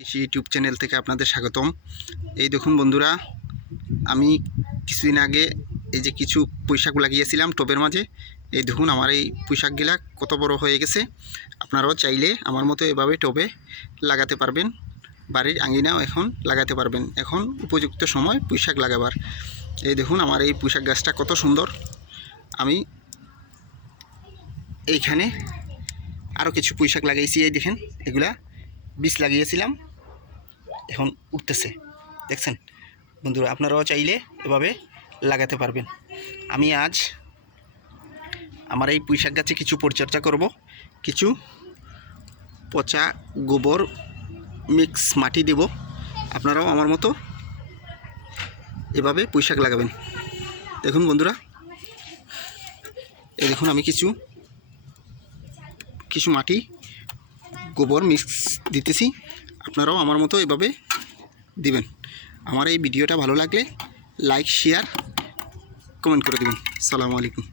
কৃষি YouTube channel থেকে আপনাদের স্বাগতম। এই দেখুন বন্ধুরা, আমি কিছুদিন আগে এই যে কিছু পুঁইশাক লাগিয়েছিলাম টবের মাঝে। এই দেখুন আমার এই পুঁইশাকগুলা কত বড় হয়ে গেছে। আপনারাও চাইলে আমার মতো এভাবে টবে লাগাতে পারবেন, বাড়ির আঙিনাও এখন লাগাতে পারবেন। এখন উপযুক্ত সময় পুঁইশাক লাগাবার। এই দেখুন আমার এই পুঁইশাক গাছটা কত সুন্দর। আমি এইখানে আরও কিছু পুঁইশাক লাগাইছি। এই দেখেন, এগুলা বীজ লাগিয়েছিলাম, এখন উঠতেছে। দেখছেন বন্ধুরা, আপনারাও চাইলে এভাবে লাগাতে পারবেন। আমি আজ আমার এই পুঁইশাক গাছে কিছু পরিচর্যা করব। কিছু পচা গোবর মিক্স মাটি দেব। আপনারাও আমার মতো এভাবে পুঁইশাক লাগাবেন। দেখুন বন্ধুরা, এই দেখুন আমি কিছু মাটি গোবর মিক্স দিতেছি। আপনারাও আমার মতো এভাবে দিবেন। আমার এই ভিডিওটা ভালো লাগলে লাইক, শেয়ার, কমেন্ট করে দেবেন। আসসালামু আলাইকুম।